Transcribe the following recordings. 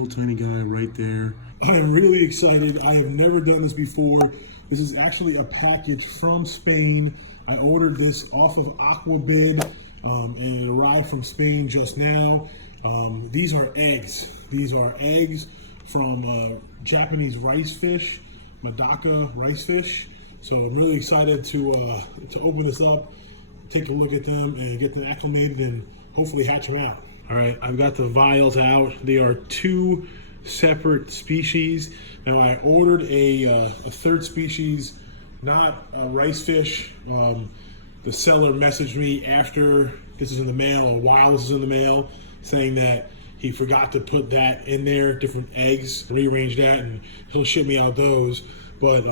Little tiny guy right there. I am really excited. I have never done this before. This is actually a package from Spain. I ordered this off of Aquabid and it arrived from Spain just now. These are eggs. These are eggs from Japanese rice fish, medaka rice fish. So I'm really excited to open this up, take a look at them and get them acclimated and hopefully hatch them out. All right, I've got the vials out. They are two separate species. Now I ordered a third species, not a rice fish. The seller messaged me after this is in the mail, or while this is in the mail, saying that he forgot to put that in there, different eggs, rearrange that, and he'll ship me out those. But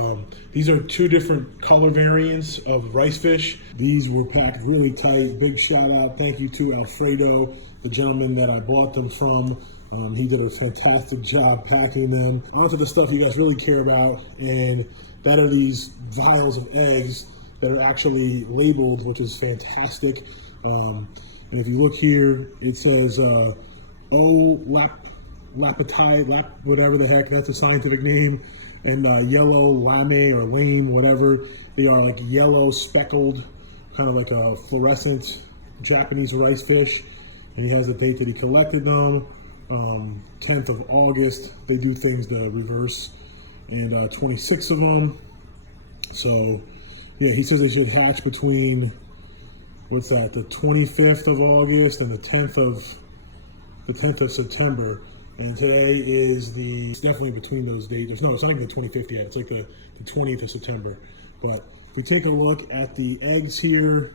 these are two different color variants of rice fish. These were packed really tight. Big shout out, thank you to Alfredo, the gentleman that I bought them from. He did a fantastic job packing them. Onto the stuff you guys really care about, and that are these vials of eggs that are actually labeled, which is fantastic. And if you look here, it says latipes, whatever the heck, that's a scientific name, and yellow lame or lame, whatever. They are like yellow speckled, kind of like a fluorescent Japanese rice fish. And he has the date that he collected them, 10th of August. They do things the reverse, and 26 of them. So yeah, he says they should hatch between, what's that, the 25th of August and the 10th of September. And today is it's definitely between those dates. No, it's not even the 25th yet. It's like the 20th of September. But if we take a look at the eggs here,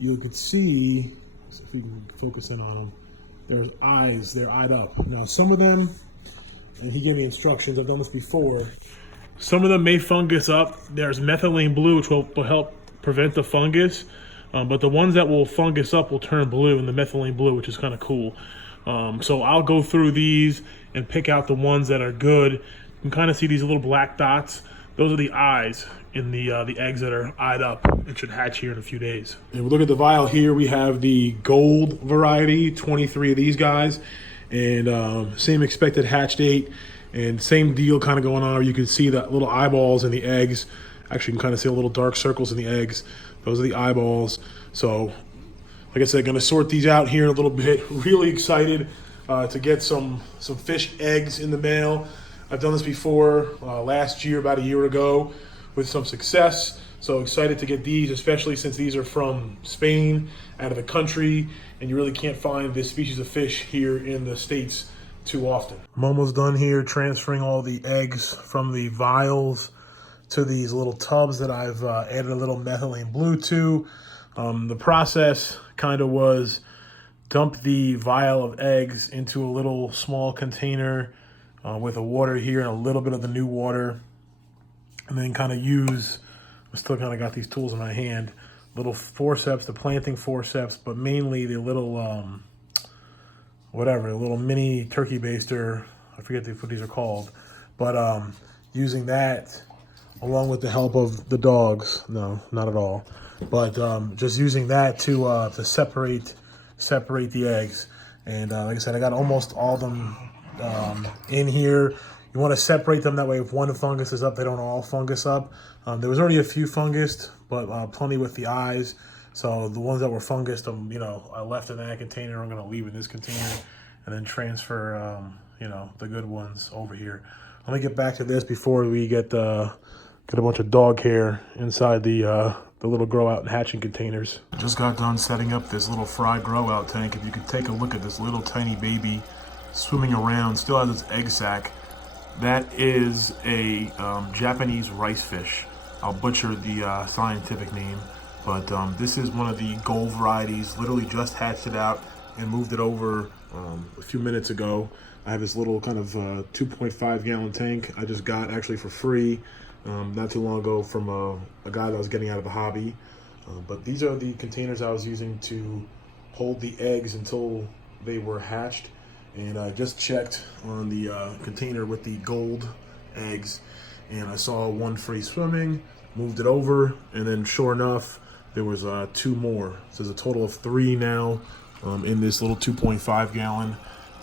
you could see, if we can focus in on them, there's eyes, they're eyed up. Now some of them, and he gave me instructions, I've done this before, some of them may fungus up. There's methylene blue, which will help prevent the fungus. But the ones that will fungus up will turn blue in the methylene blue, which is kind of cool. So I'll go through these and pick out the ones that are good. You can kind of see these little black dots. Those are the eyes in the eggs that are eyed up and should hatch here in a few days. And we look at the vial here, we have the gold variety, 23 of these guys, and same expected hatch date, and same deal kind of going on. You can see the little eyeballs in the eggs. Actually, you can kind of see a little dark circles in the eggs. Those are the eyeballs. So, like I said, gonna sort these out here in a little bit. Really excited to get some fish eggs in the mail. I've done this before last year, about a year ago, with some success. So excited to get these, especially since these are from Spain, out of the country, and you really can't find this species of fish here in the States too often. I'm almost done here transferring all the eggs from the vials to these little tubs that I've added a little methylene blue to. The process kind of was dump the vial of eggs into a little small container with a water here and a little bit of the new water, and then kind of use, I still kind of got these tools in my hand, little forceps, the planting forceps, but mainly the little, whatever, a little mini turkey baster, I forget what these are called, but using that along with the help of the dogs, no, not at all, but just using that to separate the eggs. And like I said, I got almost all of them in here. You want to separate them, that way if one fungus is up, they don't all fungus up. There was already a few fungused, but plenty with the eyes. So the ones that were fungused, I left in that container. I'm going to leave in this container and then transfer, the good ones over here. Let me get back to this before we get a bunch of dog hair inside the little grow out and hatching containers. Just got done setting up this little fry grow out tank. If you could take a look at this little tiny baby swimming around, still has its egg sac. That is a Japanese rice fish. I'll butcher the scientific name, but this is one of the gold varieties. Literally just hatched it out and moved it over a few minutes ago. I have this little kind of 2.5 gallon tank I just got actually for free not too long ago from a guy that was getting out of the hobby. But these are the containers I was using to hold the eggs until they were hatched. And I just checked on the container with the gold eggs, and I saw one free swimming, moved it over, and then sure enough, there was 2 more. So there's a total of 3 now in this little 2.5 gallon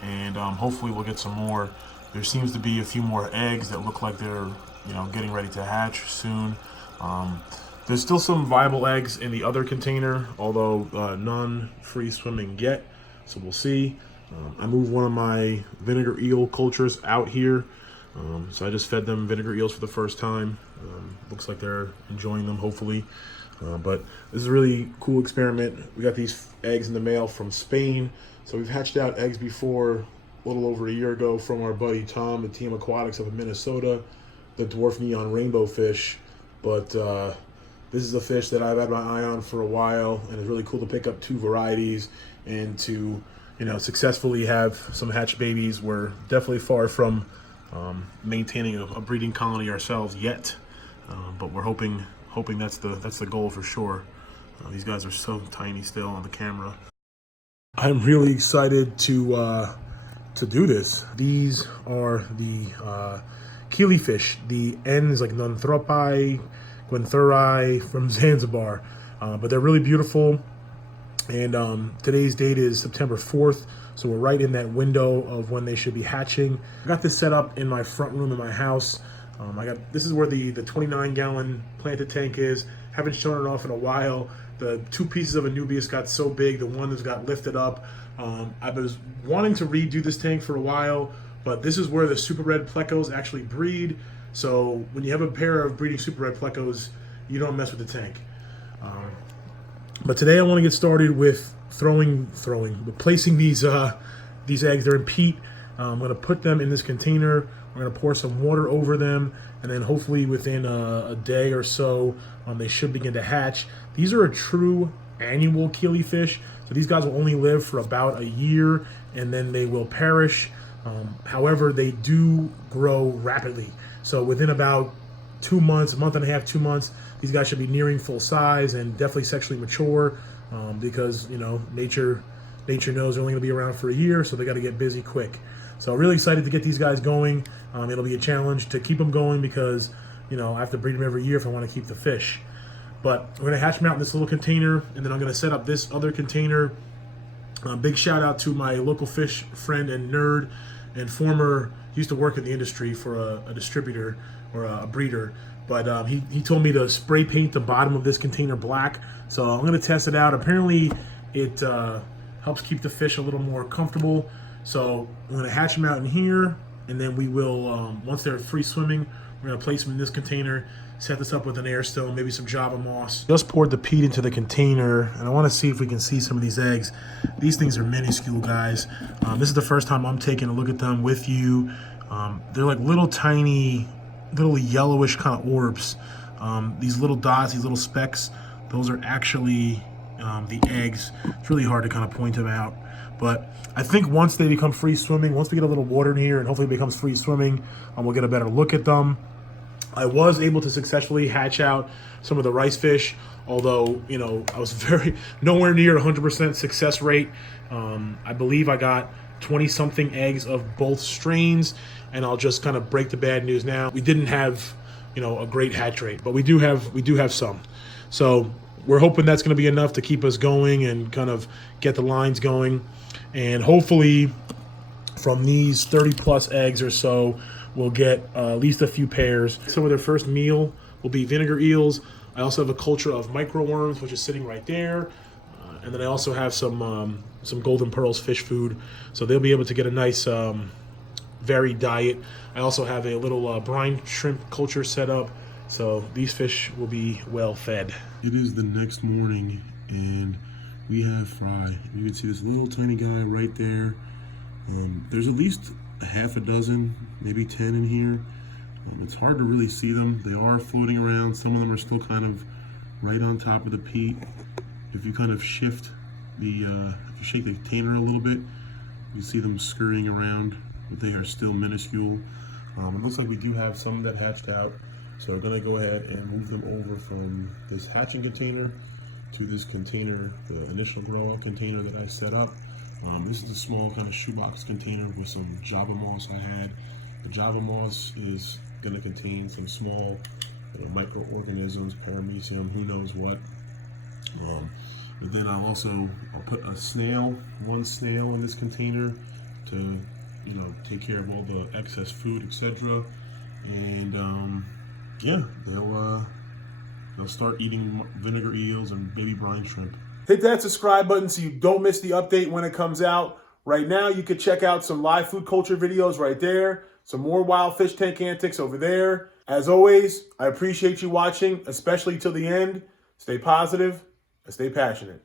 and hopefully we'll get some more. There seems to be a few more eggs that look like they're, you know, getting ready to hatch soon. There's still some viable eggs in the other container, although none free swimming yet, so we'll see. I moved one of my vinegar eel cultures out here, so I just fed them vinegar eels for the first time. Looks like they're enjoying them, hopefully. But this is a really cool experiment. We got these eggs in the mail from Spain. So we've hatched out eggs before, a little over a year ago, from our buddy Tom at Team Aquatics up in Minnesota, the dwarf neon rainbow fish. But this is a fish that I've had my eye on for a while, and it's really cool to pick up 2 varieties and to, you know, successfully have some hatched babies. We're definitely far from maintaining a breeding colony ourselves yet, but we're hoping that's the goal for sure. These guys are so tiny still on the camera. I'm really excited to do this. These are the Killifish. The N is like Nonthropi, Gwenthuri from Zanzibar, but they're really beautiful. And today's date is September 4th, so we're right in that window of when they should be hatching. I got this set up in my front room in my house. This is where the 29-gallon planted tank is. Haven't shown it off in a while. The 2 pieces of Anubias got so big, the one that's got lifted up. I was wanting to redo this tank for a while, but this is where the super red plecos actually breed. So when you have a pair of breeding super red plecos, you don't mess with the tank. But today I want to get started with placing these eggs. They're in peat. I'm going to put them in this container. We're going to pour some water over them, and then hopefully within a day or so, they should begin to hatch. These are a true annual Killifish, so these guys will only live for about a year, and then they will perish. However, they do grow rapidly. So within about 2 months, a month and a half, 2 months, these guys should be nearing full size and definitely sexually mature, because, you know, nature knows they're only going to be around for a year, so they got to get busy quick. So really excited to get these guys going. It'll be a challenge to keep them going because, you know, I have to breed them every year if I want to keep the fish. But we're going to hatch them out in this little container, and then I'm going to set up this other container. Big shout out to my local fish friend and nerd and used to work in the industry for a distributor or a breeder. But he told me to spray paint the bottom of this container black. So I'm going to test it out. Apparently it helps keep the fish a little more comfortable. So I'm going to hatch them out in here, and then we will, once they're free swimming, we're going to place them in this container, set this up with an air stone, maybe some Java moss. Just poured the peat into the container, and I want to see if we can see some of these eggs. These things are minuscule, guys. This is the first time I'm taking a look at them with you. They're like little tiny, little yellowish kind of orbs. These little dots, these little specks, those are actually the eggs. It's really hard to kind of point them out. But I think once they become free swimming, once we get a little water in here and hopefully it becomes free swimming, we'll get a better look at them. I was able to successfully hatch out some of the rice fish, although, you know, I was nowhere near 100% success rate. I believe I got 20-something eggs of both strains, and I'll just kind of break the bad news now. We didn't have, you know, a great hatch rate, but we do have some. So we're hoping that's going to be enough to keep us going and kind of get the lines going. And hopefully from these 30+ eggs or so, we'll get at least a few pairs. Some of their first meal will be vinegar eels. I also have a culture of microworms, which is sitting right there. And then I also have some golden pearls fish food. So they'll be able to get a nice varied diet. I also have a little brine shrimp culture set up. So these fish will be well fed. It is the next morning and we have fry. You can see this little tiny guy right there. There's at least a half a dozen, maybe 10 in here. It's hard to really see them. They are floating around. Some of them are still kind of right on top of the peat. If you kind of shift if you shake the container a little bit, you see them scurrying around, but they are still minuscule. It looks like we do have some that hatched out. So we're gonna go ahead and move them over from this hatching container to this container, the initial grow out container that I set up. This is the small kind of shoebox container with some Java moss I had. The Java moss is gonna contain some small microorganisms, paramecium, who knows what. But then I'll put a snail, one snail in this container, to, you know, take care of all the excess food, etc. And yeah, they'll start eating vinegar eels and baby brine shrimp. Hit that subscribe button so you don't miss the update when it comes out. Right now, you can check out some live food culture videos right there. Some more wild fish tank antics over there. As always, I appreciate you watching, especially till the end. Stay positive and stay passionate.